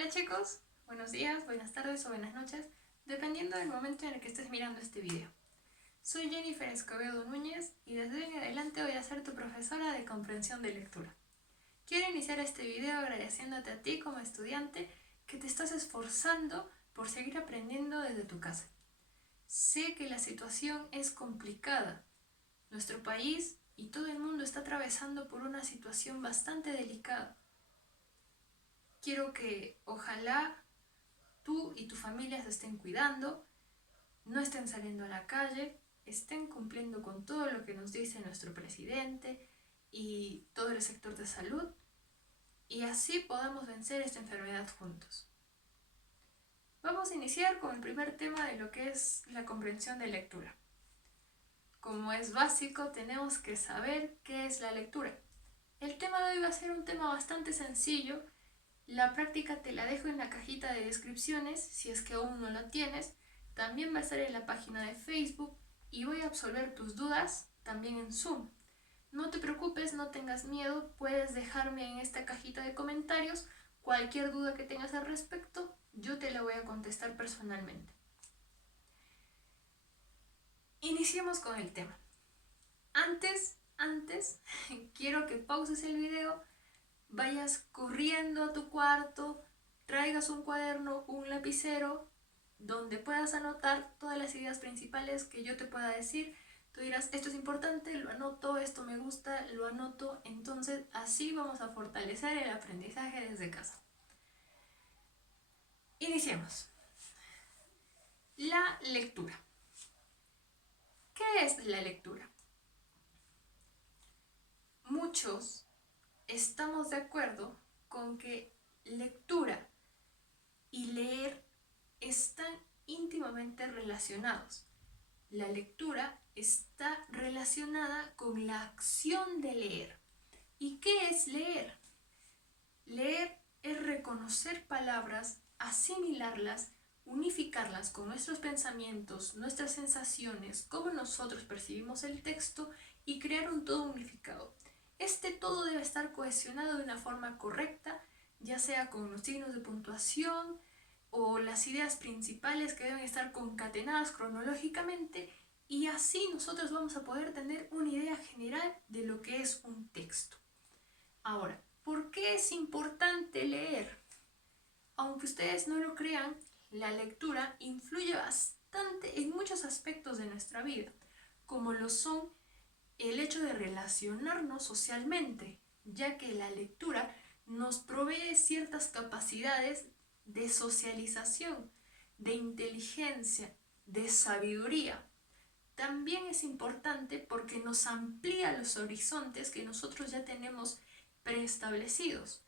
Hola chicos, buenos días, buenas tardes o buenas noches, dependiendo del momento en el que estés mirando este video. Soy Jennifer Escobedo Núñez y desde hoy en adelante voy a ser tu profesora de comprensión de lectura. Quiero iniciar este video agradeciéndote a ti como estudiante que te estás esforzando por seguir aprendiendo desde tu casa. Sé que la situación es complicada. Nuestro país y todo el mundo está atravesando por una situación bastante delicada. Quiero que ojalá tú y tu familia se estén cuidando, no estén saliendo a la calle, estén cumpliendo con todo lo que nos dice nuestro presidente y todo el sector de salud, y así podamos vencer esta enfermedad juntos. Vamos a iniciar con el primer tema de lo que es la comprensión de lectura. Como es básico, tenemos que saber qué es la lectura. El tema de hoy va a ser un tema bastante sencillo. La práctica te la dejo en la cajita de descripciones si es que aún no la tienes. También va a estar en la página de Facebook y voy a absolver tus dudas también en Zoom. No te preocupes, no tengas miedo, puedes dejarme en esta cajita de comentarios cualquier duda que tengas al respecto, yo te la voy a contestar personalmente. Iniciemos con el tema. Antes, quiero que pauses el video, vayas corriendo a tu cuarto, traigas un cuaderno, un lapicero, donde puedas anotar todas las ideas principales que yo te pueda decir. Tú dirás, esto es importante, lo anoto, esto me gusta, lo anoto. Entonces, así vamos a fortalecer el aprendizaje desde casa. Iniciemos. La lectura. ¿Qué es la lectura? Muchos estamos de acuerdo con que lectura y leer están íntimamente relacionados. La lectura está relacionada con la acción de leer. ¿Y qué es leer? Leer es reconocer palabras, asimilarlas, unificarlas con nuestros pensamientos, nuestras sensaciones, cómo nosotros percibimos el texto y crear un todo unificado. Este todo debe estar cohesionado de una forma correcta, ya sea con los signos de puntuación o las ideas principales que deben estar concatenadas cronológicamente, y así nosotros vamos a poder tener una idea general de lo que es un texto. Ahora, ¿por qué es importante leer? Aunque ustedes no lo crean, la lectura influye bastante en muchos aspectos de nuestra vida, como lo son el hecho de relacionarnos socialmente, ya que la lectura nos provee ciertas capacidades de socialización, de inteligencia, de sabiduría. También es importante porque nos amplía los horizontes que nosotros ya tenemos preestablecidos.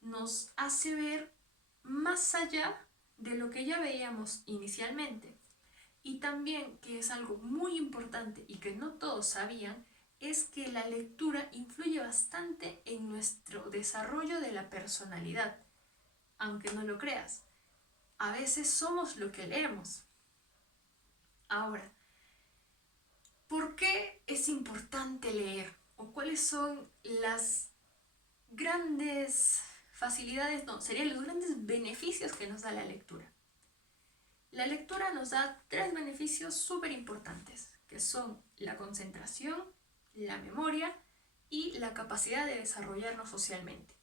Nos hace ver más allá de lo que ya veíamos inicialmente. Y también, que es algo muy importante y que no todos sabían, es que la lectura influye bastante en nuestro desarrollo de la personalidad. Aunque no lo creas, a veces somos lo que leemos. Ahora, ¿por qué es importante leer? ¿O cuáles son las grandes facilidades, no, serían los grandes beneficios que nos da la lectura? La lectura nos da 3 beneficios súper importantes, que son la concentración, la memoria y la capacidad de desarrollarnos socialmente.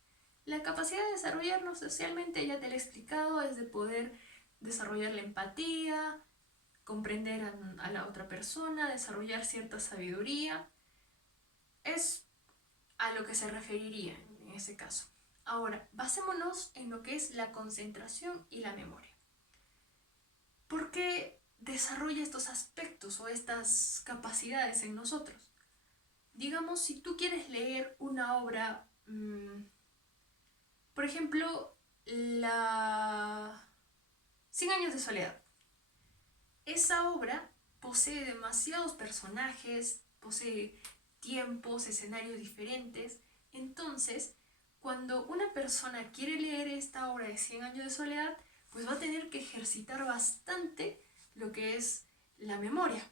La capacidad de desarrollarnos socialmente, ya te lo he explicado, es de poder desarrollar la empatía, comprender a la otra persona, desarrollar cierta sabiduría. Es a lo que se referiría en ese caso. Ahora, basémonos en lo que es la concentración y la memoria. ¿Por qué desarrolla estos aspectos o estas capacidades en nosotros? Digamos, si tú quieres leer una obra, por ejemplo, la 100 años de soledad. Esa obra posee demasiados personajes, posee tiempos, escenarios diferentes. Entonces, cuando una persona quiere leer esta obra de 100 años de soledad, pues va a tener que ejercitar bastante lo que es la memoria.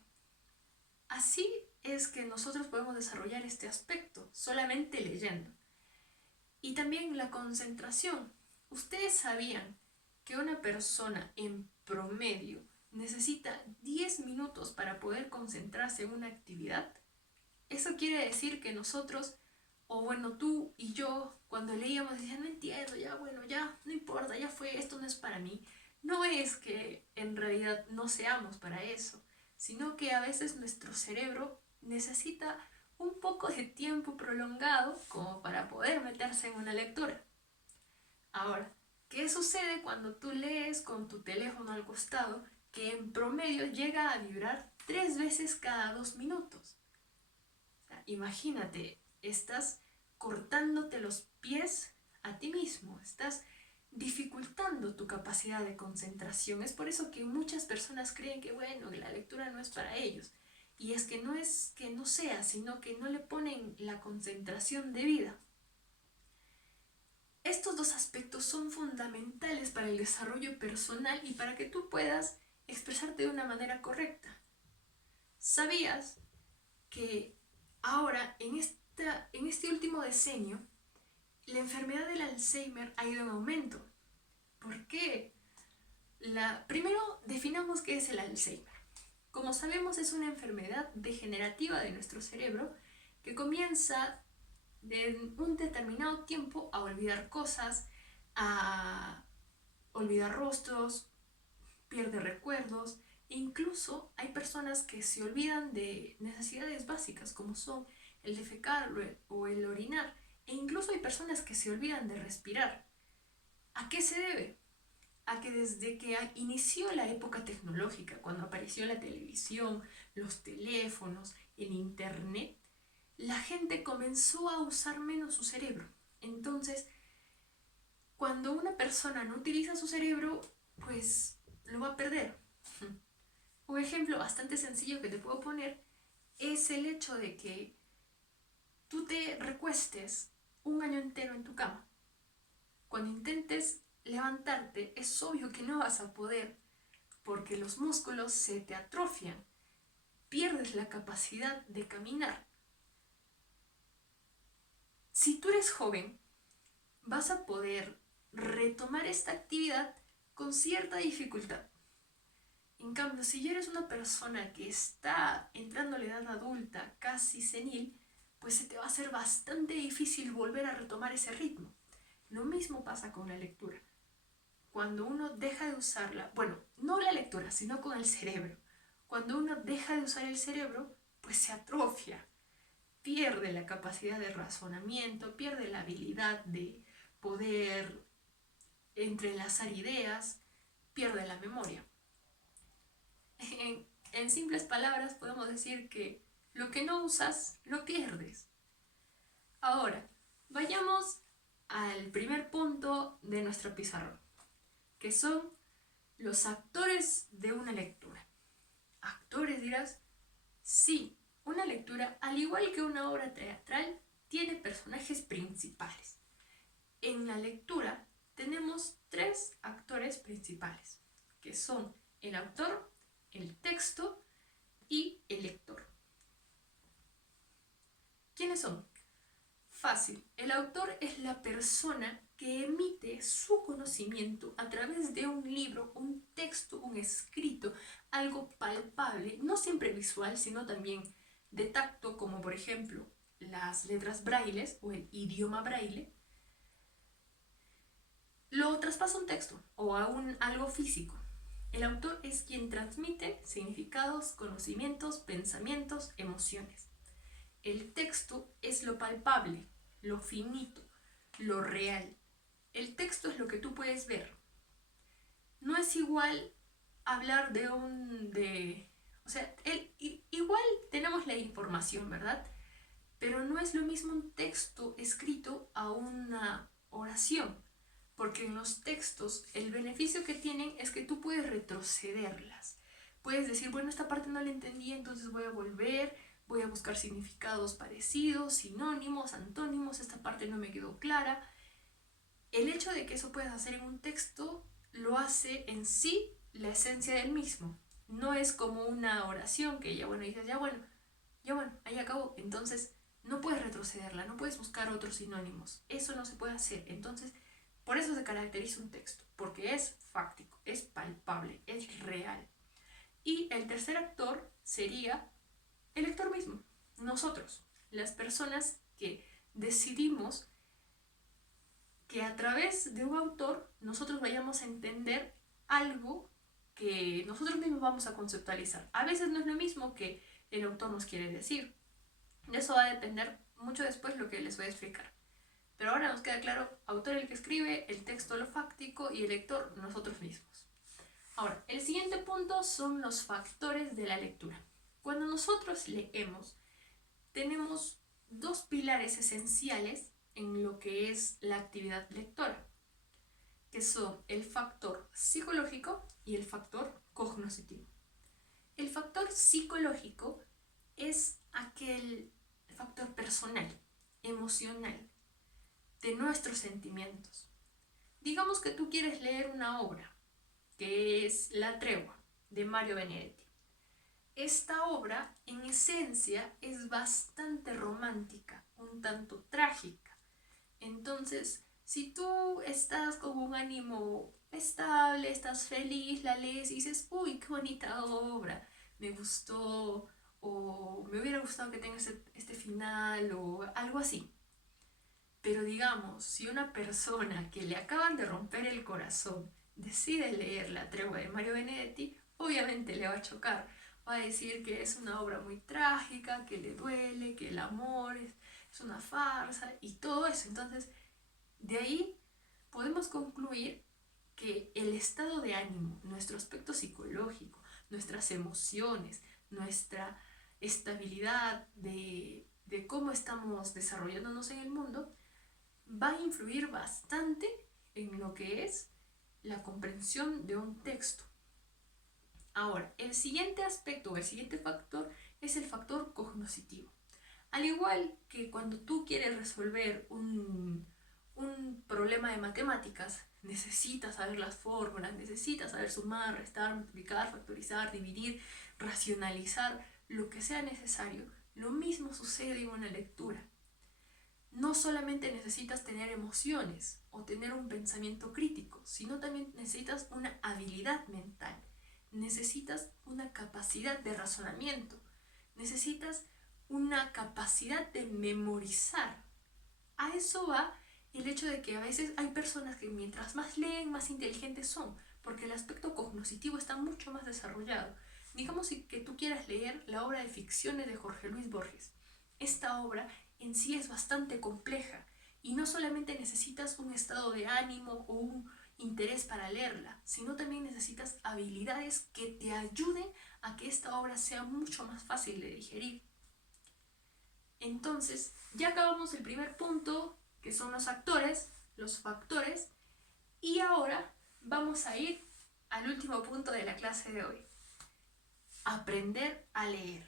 Así es que nosotros podemos desarrollar este aspecto, solamente leyendo. Y también la concentración. ¿Ustedes sabían que una persona en promedio necesita 10 minutos para poder concentrarse en una actividad? Eso quiere decir que nosotros, o bueno, tú y yo, cuando leíamos decían, no entiendo, ya bueno, ya, no importa, ya fue, esto no es para mí. No es que en realidad no seamos para eso, sino que a veces nuestro cerebro necesita un poco de tiempo prolongado como para poder meterse en una lectura. Ahora, ¿qué sucede cuando tú lees con tu teléfono al costado que en promedio llega a vibrar 3 veces cada 2 minutos? O sea, imagínate, estás cortándote los pies a ti mismo, estás dificultando tu capacidad de concentración. Es por eso que muchas personas creen que, bueno, que la lectura no es para ellos. Y es que no sea, sino que no le ponen la concentración debida. Estos dos aspectos son fundamentales para el desarrollo personal y para que tú puedas expresarte de una manera correcta. ¿Sabías que ahora, en este último decenio, la enfermedad del Alzheimer ha ido en aumento? ¿Por qué? Primero, definamos qué es el Alzheimer. Como sabemos, es una enfermedad degenerativa de nuestro cerebro que comienza de un determinado tiempo a olvidar cosas, a olvidar rostros, pierde recuerdos, e incluso hay personas que se olvidan de necesidades básicas como son el defecar o el orinar, e incluso hay personas que se olvidan de respirar. ¿A qué se debe? A que desde que inició la época tecnológica, cuando apareció la televisión, los teléfonos, el internet, la gente comenzó a usar menos su cerebro. Entonces, cuando una persona no utiliza su cerebro, pues lo va a perder. Un ejemplo bastante sencillo que te puedo poner es el hecho de que tú te recuestes un año entero en tu cama. Cuando intentes levantarte, es obvio que no vas a poder porque los músculos se te atrofian, pierdes la capacidad de caminar. Si tú eres joven, vas a poder retomar esta actividad con cierta dificultad. En cambio, si ya eres una persona que está entrando a la edad adulta, casi senil, pues se te va a hacer bastante difícil volver a retomar ese ritmo. Lo mismo pasa con la lectura. Cuando uno deja de usarla, bueno, no la lectura, sino con el cerebro. Cuando uno deja de usar el cerebro, pues se atrofia, pierde la capacidad de razonamiento, pierde la habilidad de poder entrelazar ideas, pierde la memoria. En simples palabras podemos decir que lo que no usas, lo pierdes. Ahora, vayamos al primer punto de nuestro pizarrón, que son los actores de una lectura. ¿Actores dirás? Sí, una lectura, al igual que una obra teatral, tiene personajes principales. En la lectura tenemos 3 actores principales, que son el autor, el texto y el lector. ¿Quiénes son? Fácil. El autor es la persona que emite su conocimiento a través de un libro, un texto, un escrito, algo palpable, no siempre visual, sino también de tacto, como por ejemplo las letras brailles o el idioma braille. Lo traspasa un texto o a algo físico. El autor es quien transmite significados, conocimientos, pensamientos, emociones. El texto es lo palpable, lo finito, lo real. El texto es lo que tú puedes ver. No es igual hablar o sea, igual tenemos la información, ¿verdad? Pero no es lo mismo un texto escrito a una oración. Porque en los textos el beneficio que tienen es que tú puedes retrocederlas. Puedes decir, bueno, esta parte no la entendí, entonces voy a volver, voy a buscar significados parecidos, sinónimos, antónimos, esta parte no me quedó clara. El hecho de que eso puedas hacer en un texto lo hace en sí la esencia del mismo. No es como una oración que ya bueno, dices, ya bueno, ahí acabó. Entonces no puedes retrocederla, no puedes buscar otros sinónimos. Eso no se puede hacer. Entonces Por eso se caracteriza un texto, porque es fáctico, es palpable, es real. Y el tercer actor sería el lector mismo, nosotros, las personas que decidimos que a través de un autor nosotros vayamos a entender algo que nosotros mismos vamos a conceptualizar. A veces no es lo mismo que el autor nos quiere decir. De eso va a depender mucho después lo que les voy a explicar. Pero ahora nos queda claro, autor el que escribe, el texto lo fáctico y el lector nosotros mismos. Ahora, el siguiente punto son los factores de la lectura. Cuando nosotros leemos, tenemos dos pilares esenciales en lo que es la actividad lectora, que son el factor psicológico y el factor cognoscitivo. El factor psicológico es aquel factor personal, emocional, de nuestros sentimientos. Digamos que tú quieres leer una obra, que es La Tregua, de Mario Benedetti. Esta obra, en esencia, es bastante romántica, un tanto trágica. Entonces, si tú estás con un ánimo estable, estás feliz, la lees y dices, uy, qué bonita obra, me gustó, o me hubiera gustado que tenga este final, o algo así. Pero digamos, si una persona que le acaban de romper el corazón decide leer La Tregua de Mario Benedetti, obviamente le va a chocar. Va a decir que es una obra muy trágica, que le duele, que el amor es una farsa y todo eso. Entonces, de ahí podemos concluir que el estado de ánimo, nuestro aspecto psicológico, nuestras emociones, nuestra estabilidad de cómo estamos desarrollándonos en el mundo, va a influir bastante en lo que es la comprensión de un texto. Ahora, el siguiente aspecto o el siguiente factor es el factor cognoscitivo. Al igual que cuando tú quieres resolver un problema de matemáticas, necesitas saber las fórmulas, necesitas saber sumar, restar, multiplicar, factorizar, dividir, racionalizar, lo que sea necesario. Lo mismo sucede en una lectura. No solamente necesitas tener emociones o tener un pensamiento crítico, sino también necesitas una habilidad mental, necesitas una capacidad de razonamiento, necesitas una capacidad de memorizar. A eso va el hecho de que a veces hay personas que mientras más leen, más inteligentes son, porque el aspecto cognoscitivo está mucho más desarrollado. Digamos que tú quieras leer la obra de ficciones de Jorge Luis Borges. Esta obra en sí es bastante compleja y no solamente necesitas un estado de ánimo o un interés para leerla, sino también necesitas habilidades que te ayuden a que esta obra sea mucho más fácil de digerir. Entonces, ya acabamos el primer punto, que son los actores, los factores, y ahora vamos a ir al último punto de la clase de hoy. Aprender a leer.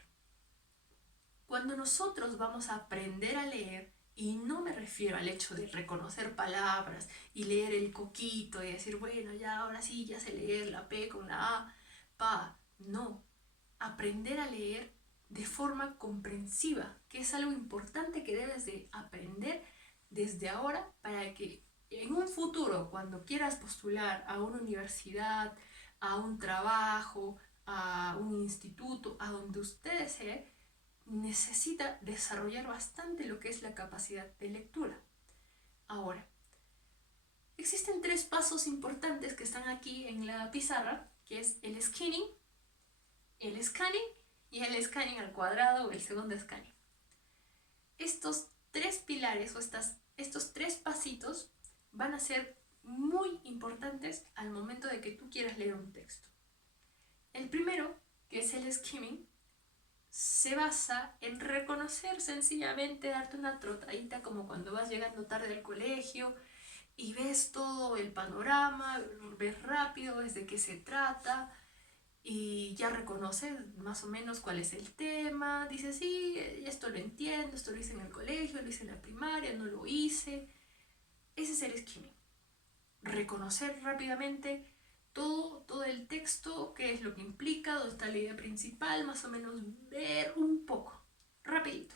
Cuando nosotros vamos a aprender a leer, y no me refiero al hecho de reconocer palabras y leer el coquito y decir, bueno, ya ahora sí, ya sé leer la P con la A, pa, no. Aprender a leer de forma comprensiva, que es algo importante que debes de aprender desde ahora para que en un futuro, cuando quieras postular a una universidad, a un trabajo, a un instituto, a donde usted desee, necesita desarrollar bastante lo que es la capacidad de lectura. Ahora, existen 3 pasos importantes que están aquí en la pizarra, que es el scanning y el scanning al cuadrado o el segundo scanning. Estos 3 pilares o estos 3 pasitos van a ser muy importantes al momento de que tú quieras leer un texto. El primero, que es el skimming, se basa en reconocer sencillamente, darte una trotadita como cuando vas llegando tarde al colegio y ves todo el panorama, ves rápido, ves de qué se trata y ya reconoces más o menos cuál es el tema, dices, sí, esto lo entiendo, esto lo hice en el colegio, lo hice en la primaria, no lo hice. Ese es el skimming. Reconocer rápidamente todo el texto, qué es lo que implica, dónde está la idea principal, más o menos ver un poco, rapidito.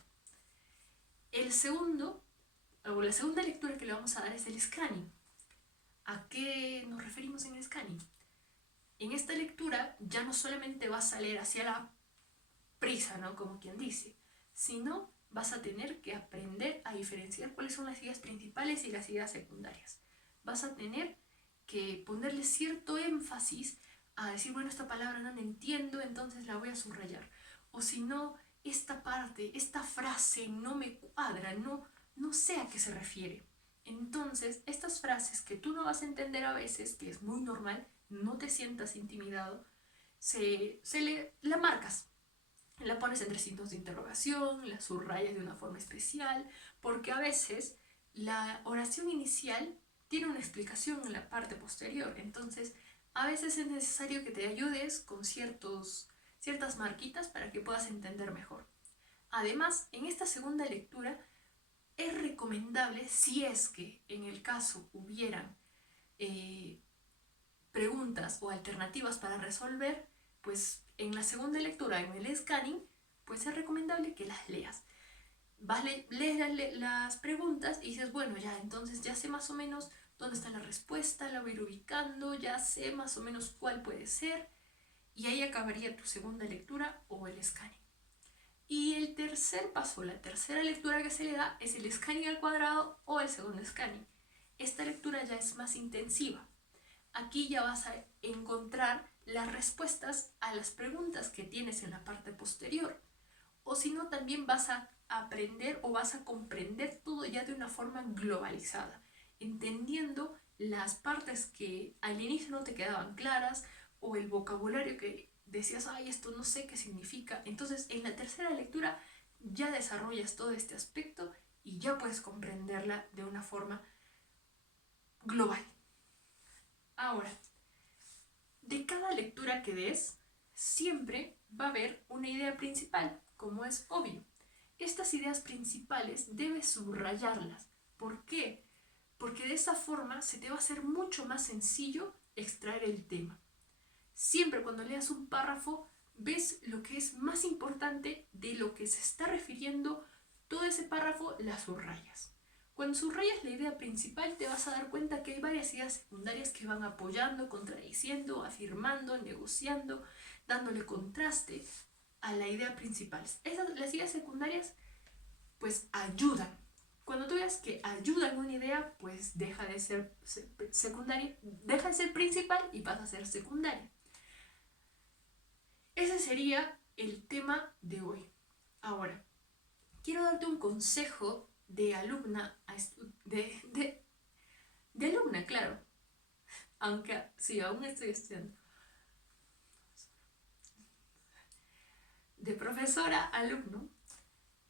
El segundo, o la segunda lectura que le vamos a dar es el scanning. ¿A qué nos referimos en el scanning? En esta lectura ya no solamente vas a leer hacia la prisa, ¿no? Como quien dice, sino vas a tener que aprender a diferenciar cuáles son las ideas principales y las ideas secundarias. Vas a tener que ponerle cierto énfasis a decir, bueno, esta palabra no la entiendo, entonces la voy a subrayar. O si no, esta parte, esta frase no me cuadra, no sé a qué se refiere. Entonces, estas frases que tú no vas a entender a veces, que es muy normal, no te sientas intimidado, la marcas. La pones entre signos de interrogación, la subrayas de una forma especial, porque a veces la oración inicial tiene una explicación en la parte posterior. Entonces, a veces es necesario que te ayudes con ciertas marquitas para que puedas entender mejor. Además, en esta segunda lectura es recomendable, si es que en el caso hubieran preguntas o alternativas para resolver, pues en la segunda lectura, en el scanning, pues es recomendable que las leas. Lees las preguntas y dices, bueno, ya, entonces ya sé más o menos dónde está la respuesta, la voy a ir ubicando, ya sé más o menos cuál puede ser, y ahí acabaría tu segunda lectura o el scanning. Y el tercer paso, la tercera lectura que se le da es el scanning al cuadrado o el segundo scanning. Esta lectura ya es más intensiva. Aquí ya vas a encontrar las respuestas a las preguntas que tienes en la parte posterior. O si no, también vas a aprender o vas a comprender todo ya de una forma globalizada, entendiendo las partes que al inicio no te quedaban claras o el vocabulario que decías, ay, esto no sé qué significa. Entonces, en la tercera lectura ya desarrollas todo este aspecto y ya puedes comprenderla de una forma global. Ahora, de cada lectura que des, siempre va a haber una idea principal, como es obvio. Estas ideas principales debes subrayarlas. ¿Por qué? Porque de esa forma se te va a hacer mucho más sencillo extraer el tema. Siempre cuando leas un párrafo, ves lo que es más importante de lo que se está refiriendo todo ese párrafo, las subrayas. Cuando subrayas la idea principal te vas a dar cuenta que hay varias ideas secundarias que van apoyando, contradiciendo, afirmando, negociando, dándole contraste a la idea principal. Las ideas secundarias pues ayudan. Cuando tú veas que ayudan una idea, pues deja de ser secundaria, deja de ser principal y pasa a ser secundaria. Ese sería el tema de hoy. Ahora, quiero darte un consejo de alumna, de alumna, claro, aunque sí, aún estoy estudiando, de profesora a alumno,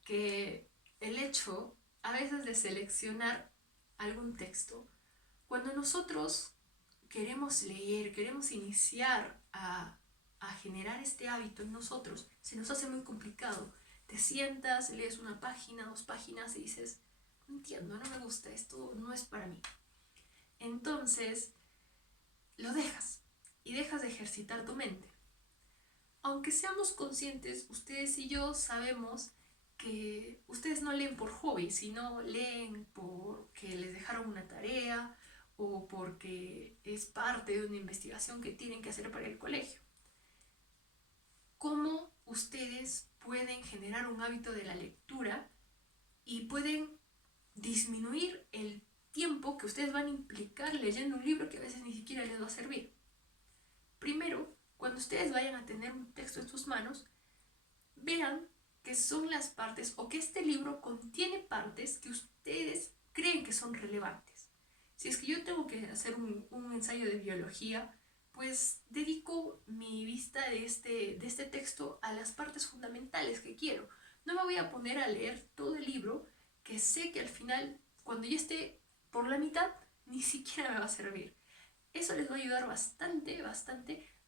que el hecho a veces de seleccionar algún texto, cuando nosotros queremos leer, queremos iniciar a generar este hábito en nosotros, se nos hace muy complicado. Te sientas, lees una página, 2 páginas y dices, no entiendo, no me gusta esto, no es para mí. Entonces, lo dejas y dejas de ejercitar tu mente. Aunque seamos conscientes, ustedes y yo sabemos que ustedes no leen por hobby, sino leen porque les dejaron una tarea o porque es parte de una investigación que tienen que hacer para el colegio. ¿Cómo ustedes pueden generar un hábito de la lectura y pueden disminuir el tiempo que ustedes van a implicar leyendo un libro que a veces ni siquiera les va a servir? Primero, cuando ustedes vayan a tener un texto en sus manos, vean que son las partes o que este libro contiene partes que ustedes creen que son relevantes. Si es que yo tengo que hacer un ensayo de biología, pues dedico mi vista de este texto a las partes fundamentales que quiero. No me voy a poner a leer todo el libro que sé que al final, cuando ya esté por la mitad, ni siquiera me va a servir. Eso les va a ayudar bastante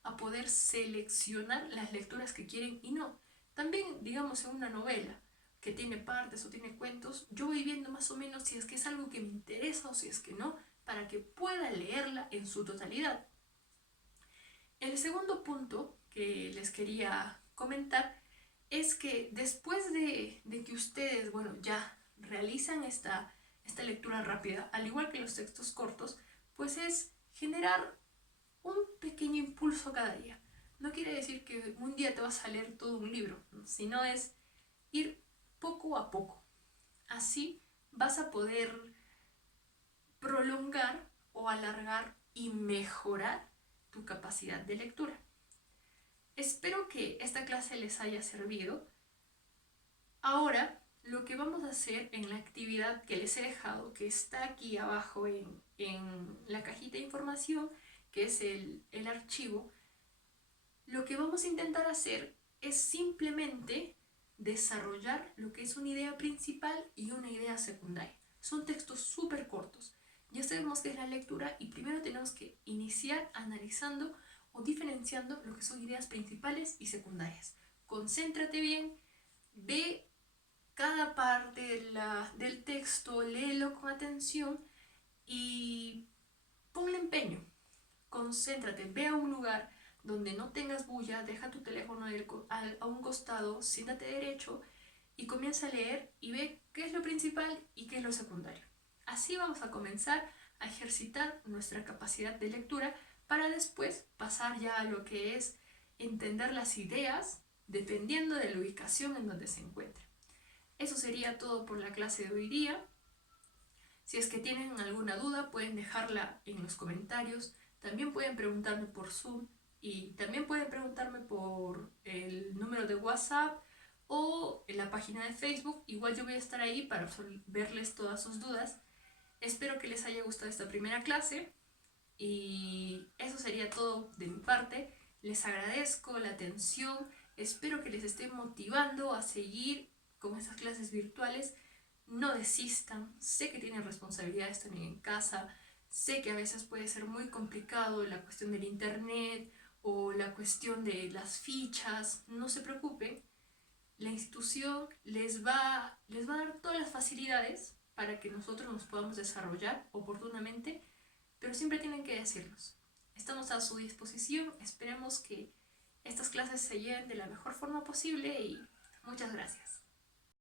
a poder seleccionar las lecturas que quieren y no. También, digamos, en una novela que tiene partes o tiene cuentos, yo voy viendo más o menos si es que es algo que me interesa o si es que no, para que pueda leerla en su totalidad. El segundo punto que les quería comentar es que después de que ustedes, bueno, ya realizan esta lectura rápida, al igual que los textos cortos, pues es generar un pequeño impulso cada día. No quiere decir que un día te vas a leer todo un libro, ¿no? Sino es ir poco a poco. Así vas a poder prolongar o alargar y mejorar tu capacidad de lectura. Espero que esta clase les haya servido. Ahora, lo que vamos a hacer en la actividad que les he dejado, que está aquí abajo en la cajita de información, que es el archivo, lo que vamos a intentar hacer es simplemente desarrollar lo que es una idea principal y una idea secundaria. Son textos súper cortos. Ya sabemos qué es la lectura y primero tenemos que iniciar analizando o diferenciando lo que son ideas principales y secundarias. Concéntrate bien, ve cada parte del texto, léelo con atención y ponle empeño. Concéntrate, ve a un lugar donde no tengas bulla, deja tu teléfono a un costado, siéntate derecho y comienza a leer y ve qué es lo principal y qué es lo secundario. Así vamos a comenzar a ejercitar nuestra capacidad de lectura para después pasar ya a lo que es entender las ideas dependiendo de la ubicación en donde se encuentre. Eso sería todo por la clase de hoy día. Si es que tienen alguna duda, pueden dejarla en los comentarios. También pueden preguntarme por Zoom y también pueden preguntarme por el número de WhatsApp o en la página de Facebook. Igual yo voy a estar ahí para verles todas sus dudas. Espero que les haya gustado esta primera clase y eso sería todo de mi parte. Les agradezco la atención. Espero que les esté motivando a seguir con estas clases virtuales. No desistan, sé que tienen responsabilidades también en casa, sé que a veces puede ser muy complicado la cuestión del internet o la cuestión de las fichas. No se preocupen, la institución les va a dar todas las facilidades para que nosotros nos podamos desarrollar oportunamente, pero siempre tienen que decirnos. Estamos a su disposición, esperemos que estas clases se lleven de la mejor forma posible y muchas gracias.